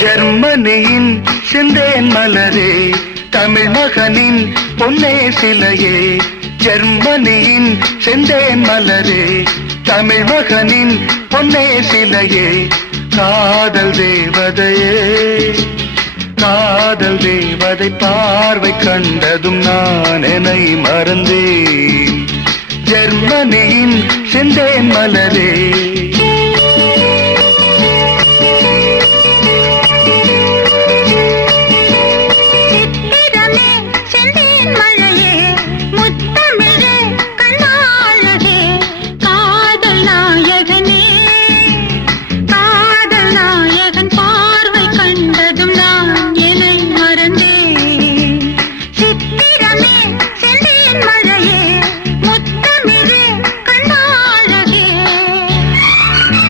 ஜெர்மனியின் சிந்தேன் மலரே, தமிழ் மகனின் பொன்னே சிலையே. ஜெர்மனியின் செந்தேன் மலரே, தமிழ் மகனின் பொன்னே சிலையே. காதல் தேவதையே, காதல் தேவதை பார்வை கண்டதும் நான் என்னை மறந்தேன். ஜெர்மனியின் செந்தேன் மலரே.